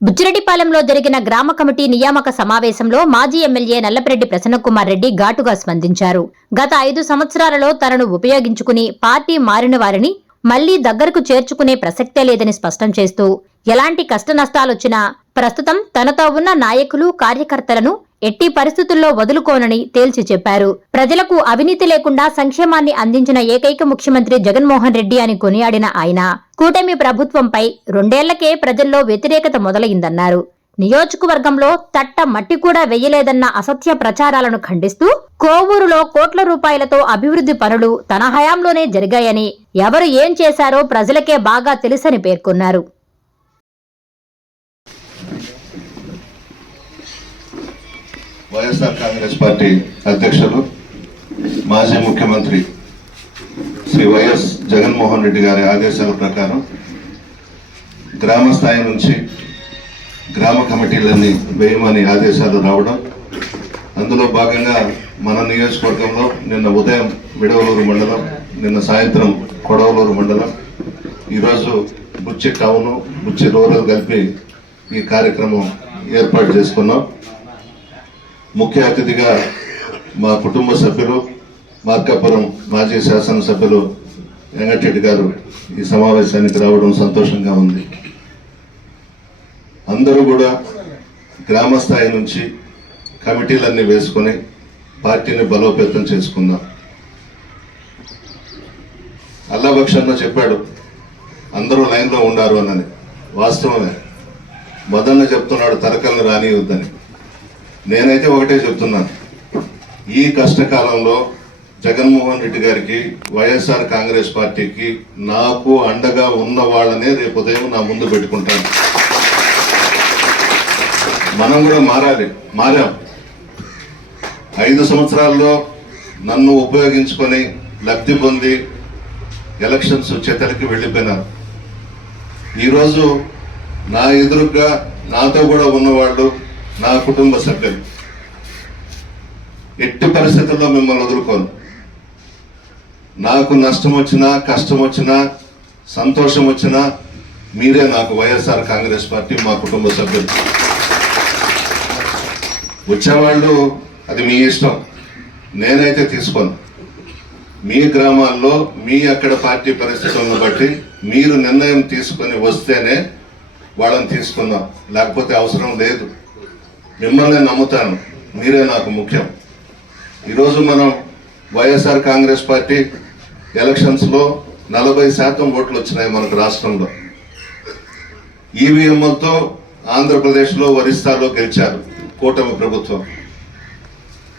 బుచ్చిరెడ్డిపాలెంలో జరిగిన గ్రామ కమిటీ నియామక సమావేశంలో మాజీ ఎమ్మెల్యే నల్లపరెడ్డి ప్రసన్నకుమార్ రెడ్డి ఘాటుగా స్పందించారు. గత ఐదు సంవత్సరాలలో తనను ఉపయోగించుకుని పార్టీ మారిన వారిని మళ్ళీ దగ్గరకు చేర్చుకునే ప్రసక్తే లేదని స్పష్టం చేస్తూ ఎలాంటి కష్టనష్టాలొచ్చినా ప్రస్తుతం తనతో ఉన్న నాయకులు కార్యకర్తలను ఎట్టి పరిస్థితుల్లో వదులుకోనని తేల్చి చెప్పారు. ప్రజలకు అవినీతి లేకుండా సంక్షేమాన్ని అందించిన ఏకైక ముఖ్యమంత్రి జగన్మోహన్ రెడ్డి అని కొనియాడిన ఆయన. కూటమి ప్రభుత్వంపై రెండేళ్ళకే ప్రజల్లో వ్యతిరేకత మొదలైందన్నారు. నియోజకవర్గంలో తట్ట మట్టి కూడా వెయ్యలేదన్న అసత్య ప్రచారాలను ఖండిస్తూ కోవూరులో కోట్ల రూపాయలతో అభివృద్ధి పనులు తన హయాంలోనే జరిగాయని ఎవరు ఏం చేశారో ప్రజలకే బాగా తెలుసని పేర్కొన్నారు. వైఎస్ఆర్ కాంగ్రెస్ పార్టీ అధ్యక్షులు మాజీ ముఖ్యమంత్రి శ్రీ వైఎస్ జగన్మోహన్ రెడ్డి గారి ఆదేశాల ప్రకారం గ్రామ స్థాయి నుంచి గ్రామ కమిటీలన్నీ వేయమని ఆదేశాలు రావడం అందులో భాగంగా మన నియోజకవర్గంలో నిన్న ఉదయం విడవలూరు మండలం నిన్న సాయంత్రం కొడవలూరు మండలం ఈరోజు బుచ్చి టౌను బుచ్చి రూరల్ కలిపి ఈ కార్యక్రమం ఏర్పాటు చేసుకున్నాం. ముఖ్య అతిథిగా మా కుటుంబ సభ్యులు మార్కాపురం మాజీ శాసనసభ్యులు వెంకటరెడ్డి గారు ఈ సమావేశానికి రావడం సంతోషంగా ఉంది. అందరూ కూడా గ్రామ స్థాయి నుంచి కమిటీలన్నీ వేసుకొని పార్టీని బలోపేతం చేసుకుందాం. అల్లాబక్షన్న చెప్పాడు అందరూ లైన్లో ఉండారు అని వాస్తవమే. మొదన్న చెప్తున్నాడు తరకలను రానియొద్దని. నేనైతే ఒకటే చెప్తున్నాను ఈ కష్టకాలంలో జగన్మోహన్ రెడ్డి గారికి వైఎస్ఆర్ కాంగ్రెస్ పార్టీకి నాకు అండగా ఉన్న వాళ్ళనే రేపు ఉదయం నా ముందు పెట్టుకుంటాను. మనం కూడా మారాలి మారాం. ఐదు సంవత్సరాల్లో నన్ను ఉపయోగించుకొని లబ్ధి పొంది ఎలక్షన్స్ వచ్చేతలకి వెళ్ళిపోయినారు ఈరోజు నా ఎదురుగా నాతో కూడా ఉన్నవాళ్ళు నా కుటుంబ సభ్యులు. ఎట్టి పరిస్థితుల్లో మిమ్మల్ని వదులుకోను. నాకు నష్టం వచ్చినా కష్టం వచ్చినా సంతోషం వచ్చినా మీరే నాకు వైఎస్ఆర్ కాంగ్రెస్ పార్టీ మా కుటుంబ సభ్యులు. వచ్చేవాళ్ళు అది మీ ఇష్టం. నేనైతే తీసుకోను. మీ గ్రామాల్లో మీ అక్కడ పార్టీ పరిస్థితులను బట్టి మీరు నిర్ణయం తీసుకొని వస్తేనే వాళ్ళని తీసుకుందాం. లేకపోతే అవసరం లేదు. మిమ్మల్ని నమ్ముతాను. మీరే నాకు ముఖ్యం. ఈరోజు మనం వైఎస్ఆర్ కాంగ్రెస్ పార్టీ ఎలక్షన్స్లో నలభై శాతం ఓట్లు వచ్చినాయి మనకు రాష్ట్రంలో. ఈవీఎంలతో ఆంధ్రప్రదేశ్లో ఒరిస్సాలో గెలిచారు కూటమి ప్రభుత్వం.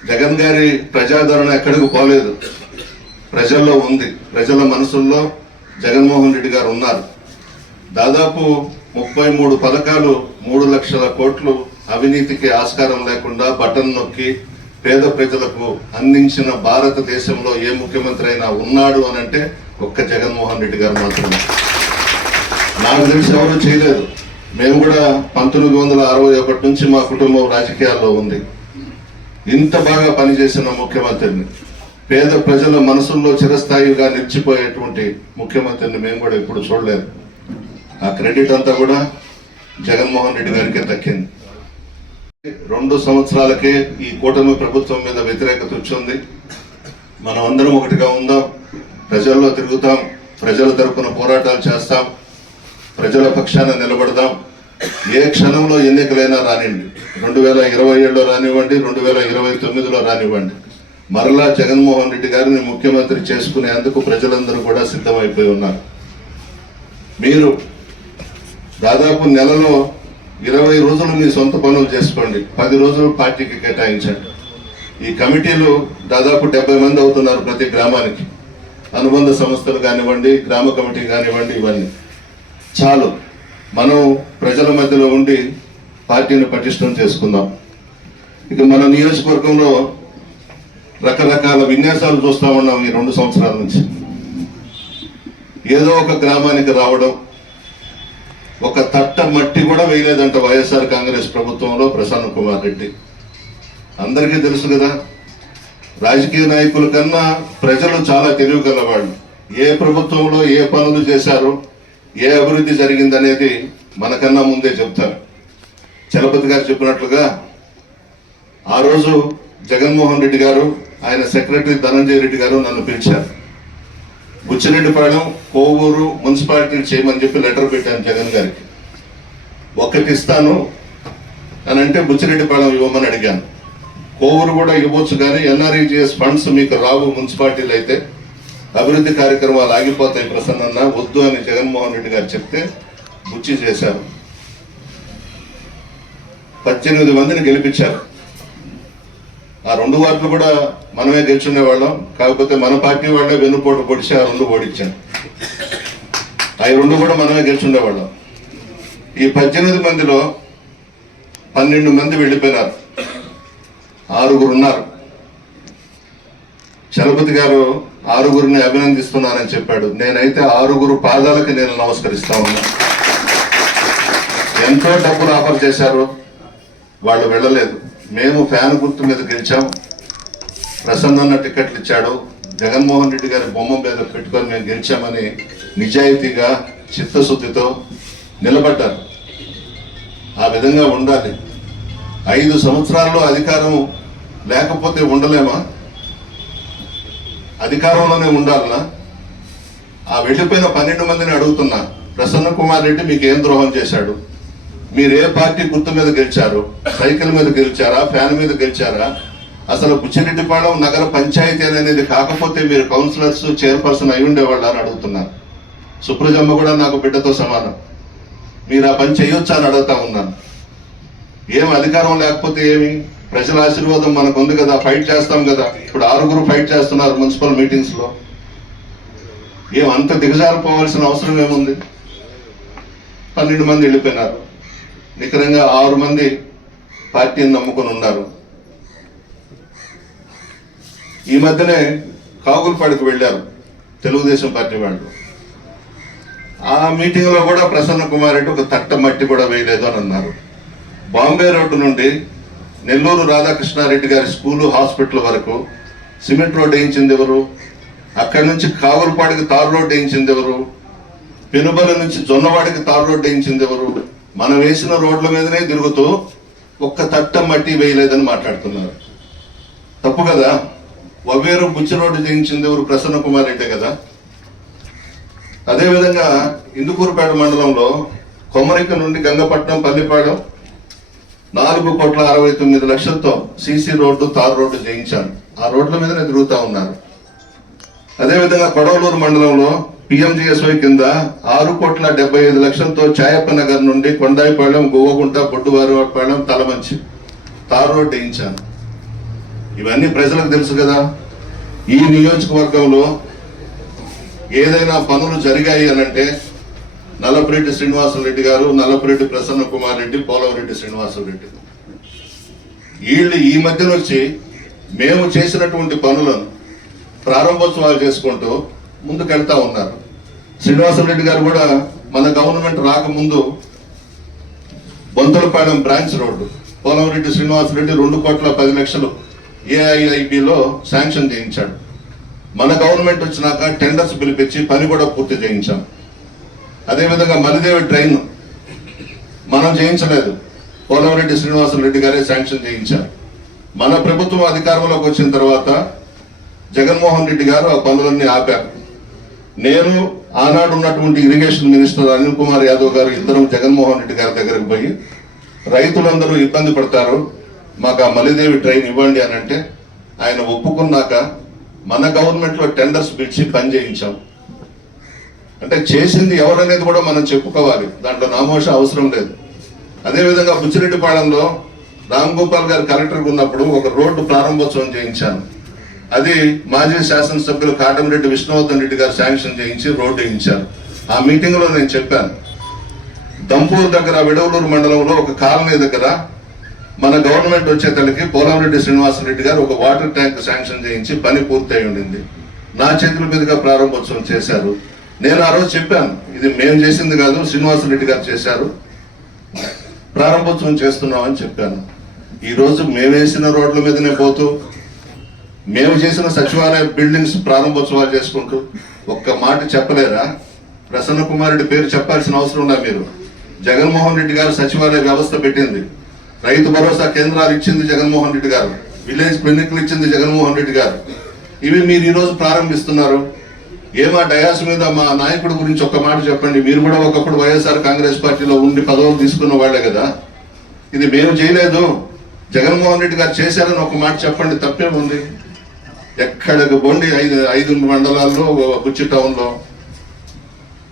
జగన్ గారి ప్రజాదరణ ఎక్కడికి పోలేదు. ప్రజల్లో ఉంది. ప్రజల మనసుల్లో జగన్మోహన్ రెడ్డి గారు ఉన్నారు. దాదాపు ముప్పై మూడు పథకాలు మూడు లక్షల కోట్లు అవినీతికి ఆస్కారం లేకుండా బటన్ నొక్కి పేద ప్రజలకు అందించిన భారతదేశంలో ఏ ముఖ్యమంత్రి అయినా ఉన్నాడు అని అంటే ఒక్క జగన్మోహన్ రెడ్డి గారు మాత్రమే. నాకు తెలిసి ఎవరు చేయలేదు. మేము కూడా పంతొమ్మిది వందల అరవై ఒకటి నుంచి మా కుటుంబం రాజకీయాల్లో ఉంది. ఇంత బాగా పనిచేసిన ముఖ్యమంత్రిని పేద ప్రజల మనసుల్లో చిరస్థాయిగా నిలిచిపోయేటువంటి ముఖ్యమంత్రిని మేము కూడా ఇప్పుడు చూడలేదు. ఆ క్రెడిట్ అంతా కూడా జగన్మోహన్ రెడ్డి గారికే దక్కింది. రెండు సంవత్సరాలకే ఈ కూటమి ప్రభుత్వం మీద వ్యతిరేకత వచ్చింది. మనం అందరం ఒకటిగా ఉందాం. ప్రజల్లో తిరుగుతాం. ప్రజల తరపున పోరాటాలు చేస్తాం. ప్రజల పక్షాన నిలబడదాం. ఏ క్షణంలో ఎన్నికలైనా రానివ్వండి. రెండు వేల ఇరవై ఏడులో రానివ్వండి రెండు వేల ఇరవై తొమ్మిదిలో రానివ్వండి. మరలా జగన్మోహన్ రెడ్డి గారిని ముఖ్యమంత్రి చేసుకునేందుకు ప్రజలందరూ కూడా సిద్ధమైపోయి ఉన్నారు. మీరు దాదాపు నెలలో ఇరవై రోజులు మీ సొంత పనులు చేసుకోండి. పది రోజులు పార్టీకి కేటాయించండి. ఈ కమిటీలు దాదాపు డెబ్బై మంది అవుతున్నారు ప్రతి గ్రామానికి. అనుబంధ సంస్థలు కానివ్వండి గ్రామ కమిటీ కానివ్వండి ఇవన్నీ. చాలు. మనం ప్రజల మధ్యలో ఉండి పార్టీని పటిష్టం చేసుకుందాం. ఇక మన నియోజకవర్గంలో రకరకాల విన్యాసాలు చూస్తూ ఉన్నాం ఈ రెండు సంవత్సరాల నుంచి. ఏదో ఒక గ్రామానికి రావడం ఒక తట్ట మట్టి కూడా వేయలేదంట వైఎస్ఆర్ కాంగ్రెస్ ప్రభుత్వంలో ప్రసన్న కుమార్ రెడ్డి. అందరికీ తెలుసు కదా రాజకీయ నాయకుల కన్నా ప్రజలు చాలా తెలివి కలవాళ్ళు ఏ ప్రభుత్వంలో ఏ పనులు చేశారు ఏ అభివృద్ధి జరిగిందనేది మనకన్నా ముందే చెప్తారు. చలపతి గారు చెప్పినట్లుగా ఆ రోజు జగన్మోహన్ రెడ్డి గారు ఆయన సెక్రటరీ ధనంజయ రెడ్డి గారు నన్ను పిలిచారు. బుచ్చిరెడ్డిపాళెం కోవూరు మున్సిపాలిటీ చేయమని చెప్పి లెటర్ పెట్టాను జగన్ గారికి. ఒక్కటి ఇస్తాను అని అంటే బుచ్చిరెడ్డిపాళెం ఇవ్వమని అడిగాను. కోవూరు కూడా ఇవ్వచ్చు కానీ ఎన్ఆర్ఈజిఎస్ ఫండ్స్ మీకు రావు మున్సిపాలిటీలు అయితే అభివృద్ధి కార్యక్రమాలు ఆగిపోతాయి ప్రసన్న వద్దు అని జగన్మోహన్ రెడ్డి గారు చెప్తే బుచ్చి చేశారు. పద్దెనిమిది మందిని గెలిపించారు. ఆ రెండు వార్డులు కూడా మనమే గెలుచుండే వాళ్ళం. కాకపోతే మన పార్టీ వాళ్ళే వెన్నుపోటు పొడిచి ఆ రెండు ఓడించాం అవి రెండు కూడా మనమే గెలుచుండే వాళ్ళం. ఈ పద్దెనిమిది మందిలో పన్నెండు మంది వెళ్ళిపోయినారు. ఆరుగురు ఉన్నారు. చలపతి గారు ఆరుగురిని అభినందిస్తున్నానని చెప్పాడు. నేనైతే ఆరుగురు పాదాలకి నేను నమస్కరిస్తా ఉన్నా. ఎంతో డబ్బులు ఆఫర్ చేశారు. వాళ్ళు వెళ్ళలేదు. మేము ఫ్యాన్ గుర్తు మీద గెలిచాం. ప్రసన్న టికెట్లు ఇచ్చాడు. జగన్మోహన్ రెడ్డి గారి బొమ్మ మీద పెట్టుకొని మేము గెలిచామని నిజాయితీగా చిత్తశుద్ధితో నిలబడ్డారు. ఆ విధంగా ఉండాలి. ఐదు సంవత్సరాల్లో అధికారం లేకపోతే ఉండలేమా? అధికారంలోనే ఉండాలనా? ఆ వెళ్ళిపోయిన పన్నెండు మందిని అడుగుతున్నా. ప్రసన్న కుమార్ రెడ్డి మీకు ఏం ద్రోహం చేశాడు? మీరు ఏ పార్టీ గుర్తు మీద గెలిచారు? సైకిల్ మీద గెలిచారా? ఫ్యాన్ మీద గెలిచారా? అసలు బుచ్చిరెడ్డిపాళెం నగర పంచాయతీ అనేది కాకపోతే మీరు కౌన్సిలర్స్ చైర్పర్సన్ అయి ఉండేవాళ్ళు అని అడుగుతున్నారు. సుప్రజమ్మ కూడా నాకు బిడ్డతో సమానం. మీరు ఆ పని చేయొచ్చా అని అడుగుతా ఉన్నాను. ఏం అధికారం లేకపోతే ఏమి? ప్రజల ఆశీర్వాదం మనకు ఉంది కదా ఫైట్ చేస్తాం కదా. ఇప్పుడు ఆరుగురు ఫైట్ చేస్తున్నారు మున్సిపల్ మీటింగ్స్లో. ఏం అంత దిగజారిపోవాల్సిన అవసరం ఏముంది? పన్నెండు మంది వెళ్ళిపోయినారు. నికరంగా ఆరు మంది పార్టీని నమ్ముకొని ఉన్నారు. ఈ మధ్యనే కాగులపాడికి వెళ్ళారు తెలుగుదేశం పార్టీ వాళ్ళు. ఆ మీటింగ్లో కూడా ప్రసన్న కుమార్ రెడ్డి ఒక తట్ట మట్టి కూడా వేయలేదు అని అన్నారు. బాంబే రోడ్డు నుండి నెల్లూరు రాధాకృష్ణారెడ్డి గారి స్కూలు హాస్పిటల్ వరకు సిమెంట్ రోడ్ వేయించింది ఎవరు? అక్కడి నుంచి కావులపాడికి తారు రోడ్ వేయించింది ఎవరు? పెనుబల నుంచి జొన్నవాడికి తారు రోడ్ వేయించింది ఎవరు? మనం వేసిన రోడ్ల మీదనే తిరుగుతూ ఒక్క తట్టం మట్టి వేయలేదని మాట్లాడుతున్నారు. తప్పు కదా? వవేరు బుచ్చి రోడ్డు చేయించింది ఎవరు ప్రసన్న కుమార్ రెడ్డి కదా? అదేవిధంగా ఇందుకూరుపేట మండలంలో కొమరిక నుండి గంగపట్నం పల్లిపాడు నాలుగు కోట్ల అరవై తొమ్మిది లక్షలతో సీసీ రోడ్డు తారు రోడ్డు చేయించాను ఆ రోడ్ల మీదనే తిరుగుతూ ఉన్నారు. అదేవిధంగా కొడవలూరు మండలంలో పిఎంజిఎస్వై కింద ఆరు కోట్ల డెబ్బై ఐదు లక్షలతో చాయప్ప నగర్ నుండి కొండాయిపాళెం గోవగుంట బొడ్డువారిపాళెం తలమంచి తారు రోడ్డు వేయించాను. ఇవన్నీ ప్రజలకు తెలుసు కదా. ఈ నియోజకవర్గంలో ఏదైనా పనులు జరిగాయి అనంటే నల్లపురెడ్డి శ్రీనివాసరెడ్డి గారు నల్లపురెడ్డి ప్రసన్న కుమార్ రెడ్డి పోలవరెడ్డి శ్రీనివాసరెడ్డి వీళ్ళు ఈ మధ్యన వచ్చి మేము చేసినటువంటి పనులను ప్రారంభోత్సవాలు చేసుకుంటూ ముందుకెళ్తా ఉన్నారు. శ్రీనివాసరెడ్డి గారు కూడా మన గవర్నమెంట్ రాకముందు బొంతలపాలెం బ్రాంచ్ రోడ్డు పోలవరెడ్డి శ్రీనివాసరెడ్డి రెండు కోట్ల పది లక్షలు ఏఐఐబిలో శాంక్షన్ చేయించాడు. మన గవర్నమెంట్ వచ్చినాక టెండర్స్ పిలిపించి పని కూడా పూర్తి చేయించాం. అదేవిధంగా మలిదేవి ట్రైన్ మనం చేయించలేదు. పోలవరెడ్డి శ్రీనివాసరెడ్డి గారే శాంక్షన్ చేయించారు. మన ప్రభుత్వం అధికారంలోకి వచ్చిన తర్వాత జగన్మోహన్ రెడ్డి గారు ఆ పనులన్నీ ఆపారు. నేను ఆనాడు ఉన్నటువంటి ఇరిగేషన్ మినిస్టర్ అనిల్ కుమార్ యాదవ్ గారు ఇద్దరం జగన్మోహన్ రెడ్డి గారి దగ్గరకు పోయి రైతులందరూ ఇబ్బంది పడతారు. మాకు ఆ మలిదేవి ట్రైన్ ఇవ్వండి అని అంటే ఆయన ఒప్పుకున్నాక మన గవర్నమెంట్లో టెండర్స్ పిలిచి పని చేయించాం. అంటే చేసింది ఎవరనేది కూడా మనం చెప్పుకోవాలి. దాంట్లో నామోష అవసరం లేదు. అదేవిధంగా బుచ్చిరెడ్డిపాళెంలో రామ్ గోపాల్ గారు కలెక్టర్ ఉన్నప్పుడు ఒక రోడ్డు ప్రారంభోత్సవం చేయించాను. అది మాజీ శాసనసభ్యులు కాటంరెడ్డి విష్ణువర్ధన్ రెడ్డి గారు శాంక్షన్ చేయించి రోడ్డు వేయించారు. ఆ మీటింగ్లో నేను చెప్పాను. దంపూర్ దగ్గర విడవలూరు మండలంలో ఒక కాలనీ దగ్గర మన గవర్నమెంట్ వచ్చేతలకి పోలంరెడ్డి శ్రీనివాసరెడ్డి గారు ఒక వాటర్ ట్యాంక్ శాంక్షన్ చేయించి పని పూర్తయి ఉండింది. నా చేతుల మీదుగా ప్రారంభోత్సవం చేశారు. నేను ఆ రోజు చెప్పాను ఇది మేము చేసింది కాదు శ్రీనివాసరెడ్డి గారు చేశారు. ప్రారంభోత్సవం చేస్తున్నామని చెప్పాను. ఈ రోజు మేము వేసిన రోడ్ల మీదనే పోతూ మేము చేసిన సచివాలయ బిల్డింగ్స్ ప్రారంభోత్సవాలు చేసుకుంటూ ఒక్క మాట చెప్పలేరా? ప్రసన్న కుమారుడి పేరు చెప్పాల్సిన అవసరం ఉందా మీరు? జగన్మోహన్ రెడ్డి గారు సచివాలయ వ్యవస్థ పెట్టింది. రైతు భరోసా కేంద్రాలు ఇచ్చింది జగన్మోహన్ రెడ్డి గారు. విలేజ్ క్లినిక్లు ఇచ్చింది జగన్మోహన్ రెడ్డి గారు. ఇవి మీరు ఈరోజు ప్రారంభిస్తున్నారు. ఏమా డయాస్ మీద మా నాయకుడి గురించి ఒక మాట చెప్పండి. మీరు కూడా ఒకప్పుడు వైఎస్ఆర్ కాంగ్రెస్ పార్టీలో ఉండి పదవులు తీసుకున్న వాళ్ళే కదా. ఇది మేము చేయలేదు. జగన్మోహన్ రెడ్డి గారు చేశారని ఒక మాట చెప్పండి. తప్పేముంది? ఎక్కడికి బొండి ఐదు ఐదు మండలాల్లో బుచ్చి టౌన్లో.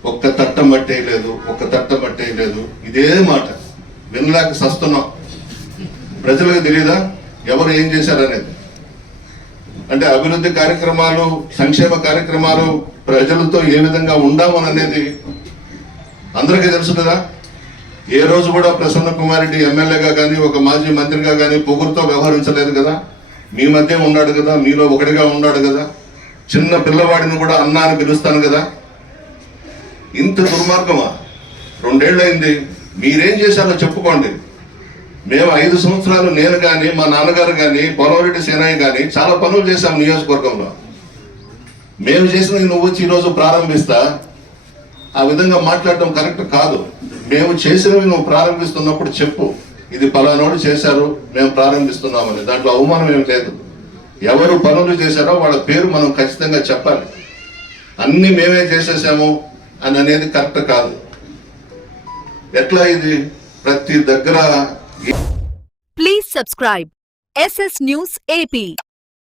ఒక్క తట్ట పట్టేయలేదు ఒక్క తట్ట మట్టేయలేదు ఇదే మాట. వినలేక సస్తున్నాం. ప్రజలకు తెలియదా ఎవరు ఏం చేశారనేది? అంటే అభివృద్ధి కార్యక్రమాలు సంక్షేమ కార్యక్రమాలు ప్రజలతో ఏ విధంగా ఉండామని అనేది అందరికీ తెలుసు కదా ఏ రోజు కూడా ప్రసన్న కుమార్ రెడ్డి ఎమ్మెల్యేగా కానీ ఒక మాజీ మంత్రిగా కానీ పొగురుతో వ్యవహరించలేదు కదా? మీ మధ్య ఉన్నాడు కదా మీలో ఒకటిగా ఉన్నాడు కదా. చిన్న పిల్లవాడిని కూడా అన్నా అని పిలుస్తాను కదా. ఇంత దుర్మార్గమా? రెండేళ్ళైంది. మీరేం చేశారో చెప్పుకోండి. మేము ఐదు సంవత్సరాలు నేను కానీ మా నాన్నగారు కానీ పొలవరెడ్డి సేనయ్య కానీ చాలా పనులు చేశాం నియోజకవర్గంలో. మేము చేసిన నువ్వు వచ్చి ఈరోజు ప్రారంభిస్తా. ఆ విధంగా మాట్లాడటం కరెక్ట్ కాదు. మేము చేసినవి నువ్వు ప్రారంభిస్తున్నప్పుడు చెప్పు. ఇది పలానోడు చేశారు మేము ప్రారంభిస్తున్నామని. దాంట్లో అవమానం ఏమి లేదు. ఎవరు పనులు చేశారో వాళ్ళ పేరు మనం ఖచ్చితంగా చెప్పాలి. అన్ని మేమే చేసేసాము అని అనేది కరెక్ట్ కాదు. ఎట్లా ఇది? ప్రతి దగ్గర please subscribe SS news AP